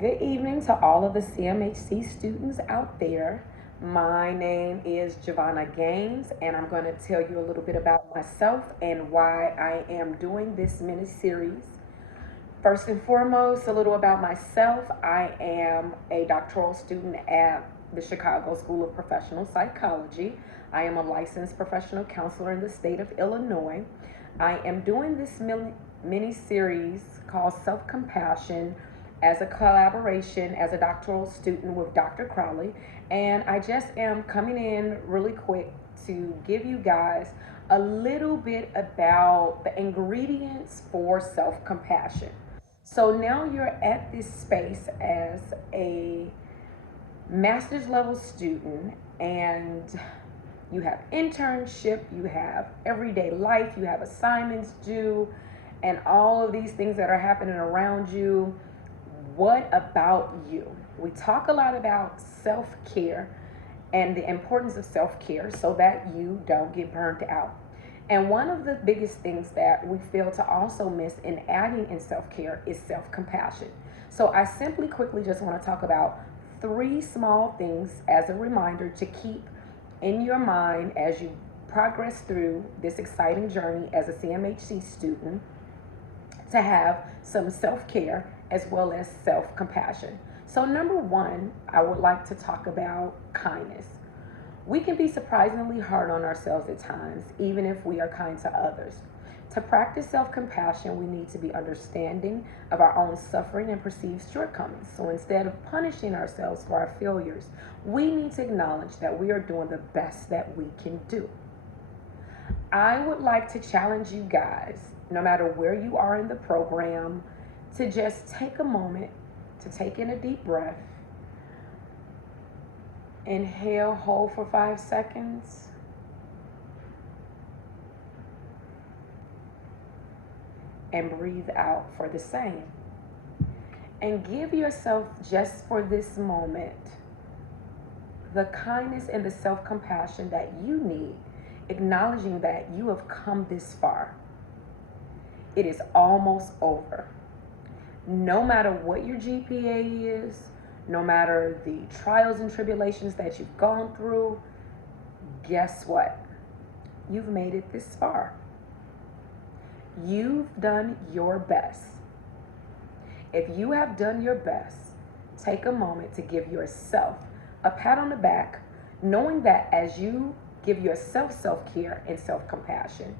Good evening to all of the CMHC students out there. My name is Giovanna Gaines, and I'm going to tell you a little bit about myself and why I am doing this mini series. First and foremost, a little about myself. I am a doctoral student at the Chicago School of Professional Psychology. I am a licensed professional counselor in the state of Illinois. I am doing this mini series called Self Compassion as a collaboration as a doctoral student with Dr. Crowley. And I just am coming in really quick to give you guys a little bit about the ingredients for self compassion. So now you're at this space as a master's level student, and you have internship, you have everyday life, you have assignments due, and all of these things that are happening around you. What about you? We talk a lot about self-care and the importance of self-care so that you don't get burnt out. And one of the biggest things that we fail to also miss in adding in self-care is self-compassion. So I simply quickly just want to talk about 3 small things as a reminder to keep in your mind as you progress through this exciting journey as a CMHC student, to have some self-care as well as self-compassion. So number 1, I would like to talk about kindness. We can be surprisingly hard on ourselves at times, even if we are kind to others. To practice self-compassion, we need to be understanding of our own suffering and perceived shortcomings. So instead of punishing ourselves for our failures, we need to acknowledge that we are doing the best that we can do. I would like to challenge you guys, no matter where you are in the program, to just take a moment to take in a deep breath. Inhale, hold for 5 seconds. And breathe out for the same. And give yourself, just for this moment, the kindness and the self-compassion that you need, acknowledging that you have come this far. It is almost over. No matter what your GPA is, no matter the trials and tribulations that you've gone through, guess what? You've made it this far. You've done your best. If you have done your best, take a moment to give yourself a pat on the back, knowing that as you give yourself self-care and self-compassion,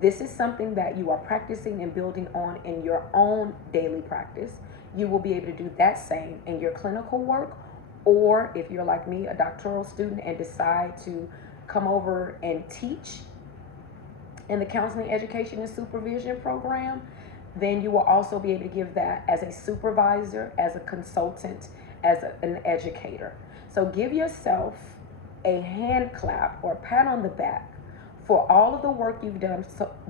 this is something that you are practicing and building on in your own daily practice. You will be able to do that same in your clinical work, or if you're like me, a doctoral student, and decide to come over and teach in the counseling, education, and supervision program, then you will also be able to give that as a supervisor, as a consultant, as an educator. So give yourself a hand clap or a pat on the back for all of the work you've done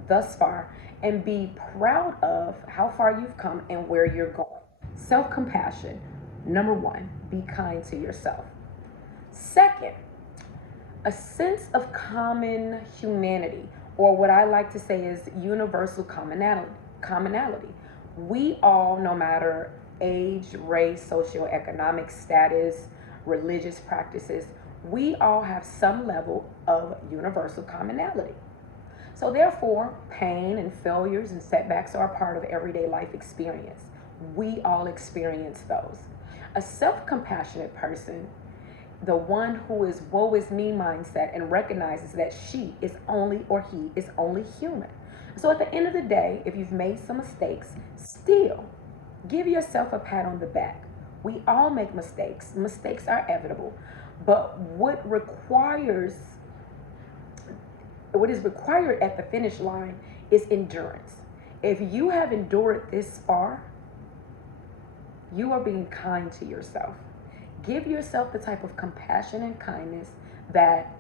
thus far, and be proud of how far you've come and where you're going. Self-compassion. Number 1, be kind to yourself. Second, a sense of common humanity, or what I like to say is universal commonality. We all, no matter age, race, socioeconomic status, religious practices, we all have some level of universal commonality. So therefore, pain and failures and setbacks are a part of everyday life experience. We all experience those. A self-compassionate person, the one who is woe is me mindset, and recognizes that she is only, or he is only human. So at the end of the day, if you've made some mistakes, still give yourself a pat on the back. We all make mistakes. Mistakes are inevitable. But what is required at the finish line is endurance. If you have endured this far, you are being kind to yourself. Give yourself the type of compassion and kindness that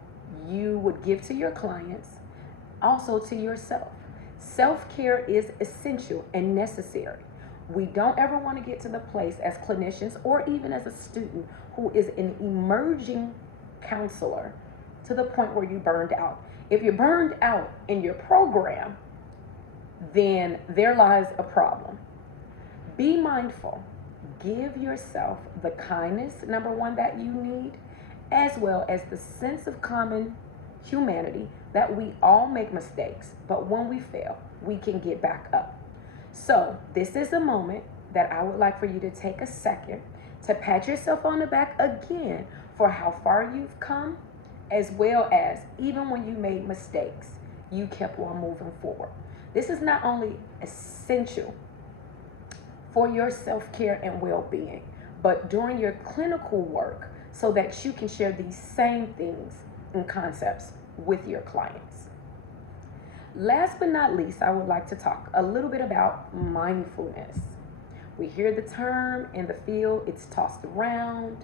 you would give to your clients, also to yourself. Self-care is essential and necessary. We don't ever want to get to the place as clinicians, or even as a student who is an emerging counselor, to the point where you burned out. If you're burned out in your program, then there lies a problem. Be mindful Give yourself the kindness, number one, that you need, as well as the sense of common humanity that we all make mistakes, but when we fail, we can get back up. So, this is a moment that I would like for you to take a second to pat yourself on the back again for how far you've come, as well as even when you made mistakes, you kept on moving forward. This is not only essential for your self-care and well-being, but during your clinical work so that you can share these same things and concepts with your clients. Last but not least, I would like to talk a little bit about mindfulness. We hear the term in the field, it's tossed around,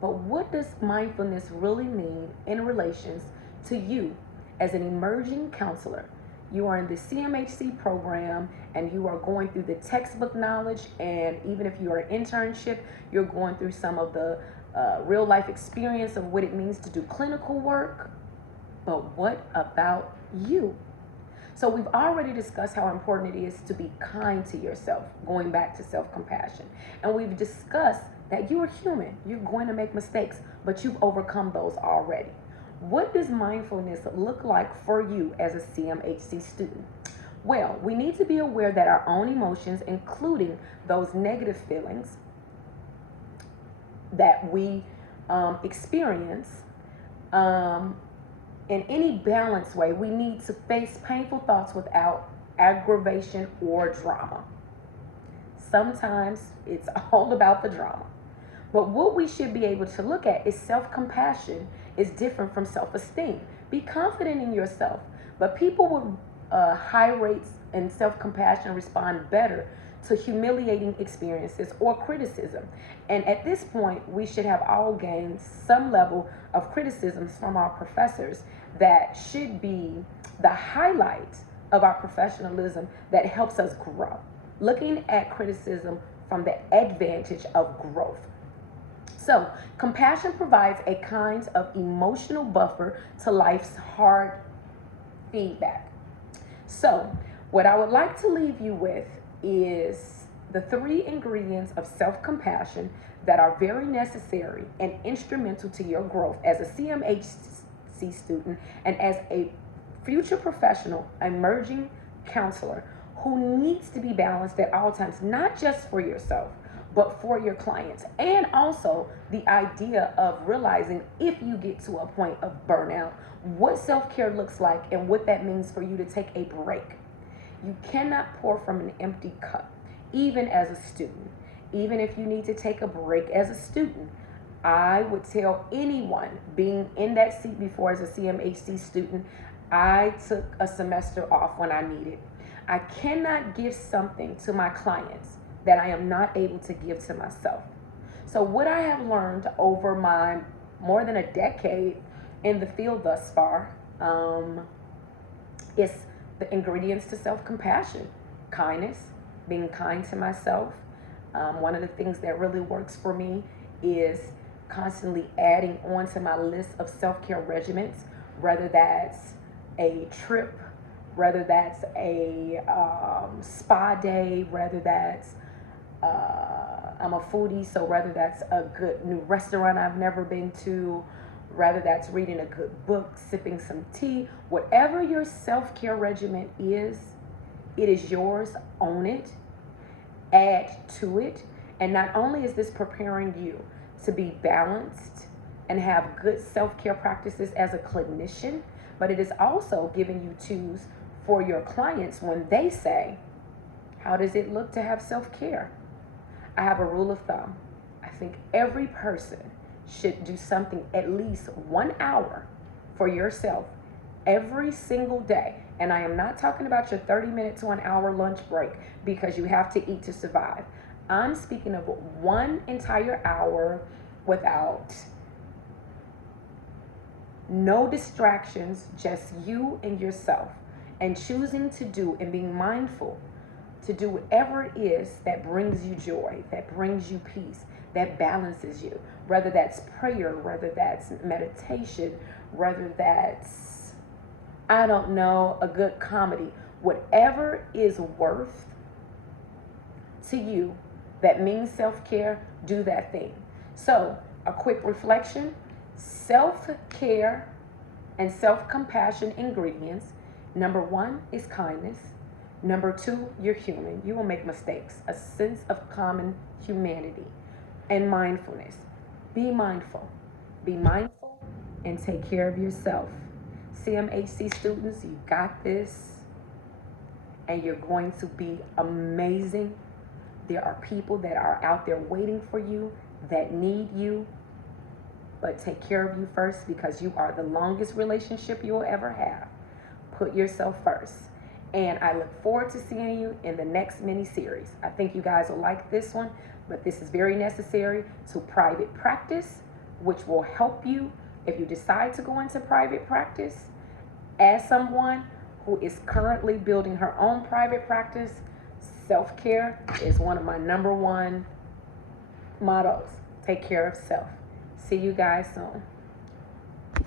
but what does mindfulness really mean in relations to you as an emerging counselor? You are in the CMHC program and you are going through the textbook knowledge, and even if you are an internship, you're going through some of the real life experience of what it means to do clinical work. But what about you? So we've already discussed how important it is to be kind to yourself, going back to self-compassion. And we've discussed that you are human. You're going to make mistakes, but you've overcome those already. What does mindfulness look like for you as a CMHC student? Well, we need to be aware that our own emotions, including those negative feelings that we experience, in any balanced way, we need to face painful thoughts without aggravation or drama. Sometimes it's all about the drama. But what we should be able to look at is self-compassion is different from self-esteem. Be confident in yourself. But people with high rates in self-compassion respond better to humiliating experiences or criticism. And at this point, we should have all gained some level of criticisms from our professors that should be the highlight of our professionalism that helps us grow. Looking at criticism from the advantage of growth. So, compassion provides a kind of emotional buffer to life's hard feedback. So, what I would like to leave you with is the 3 ingredients of self-compassion that are very necessary and instrumental to your growth as a CMHC student and as a future professional, emerging counselor who needs to be balanced at all times, not just for yourself, but for your clients. And also the idea of realizing if you get to a point of burnout, what self-care looks like and what that means for you to take a break. You cannot pour from an empty cup, even as a student. Even if you need to take a break as a student, I would tell anyone being in that seat before as a CMHC student, I took a semester off when I needed. I cannot give something to my clients that I am not able to give to myself. So what I have learned over my more than a decade in the field thus far is the ingredients to self-compassion. Kindness, being kind to myself. One of the things that really works for me is constantly adding on to my list of self-care regimens, whether that's a trip, whether that's a spa day, whether that's I'm a foodie, so whether that's a good new restaurant I've never been to, whether that's reading a good book, sipping some tea, whatever your self-care regimen is, it is yours. Own it, add to it, and not only is this preparing you to be balanced and have good self-care practices as a clinician, but it is also giving you tools for your clients when they say, how does it look to have self-care? I have a rule of thumb. I think every person should do something at least 1 hour for yourself every single day. And I am not talking about your 30-minute to an hour lunch break because you have to eat to survive. I'm speaking of 1 entire hour without no distractions, just you and yourself, and choosing to do and being mindful to do whatever it is that brings you joy, that brings you peace, that balances you, whether that's prayer, whether that's meditation, whether that's, I don't know, a good comedy, whatever is worth to you That means self-care. Do that thing. So, a quick reflection. Self-care and self-compassion ingredients. Number one is kindness. Number two, you're human. You will make mistakes. A sense of common humanity. And mindfulness. Be mindful. Be mindful and take care of yourself. CMHC students, you got this. And you're going to be amazing. There are people that are out there waiting for you, that need you. But take care of you first, because you are the longest relationship you will ever have. Put yourself first. And I look forward to seeing you in the next mini series. I think you guys will like this one, but this is very necessary to private practice, which will help you if you decide to go into private practice. As someone who is currently building her own private practice, self-care is one of my number one mottos. Take care of self. See you guys soon.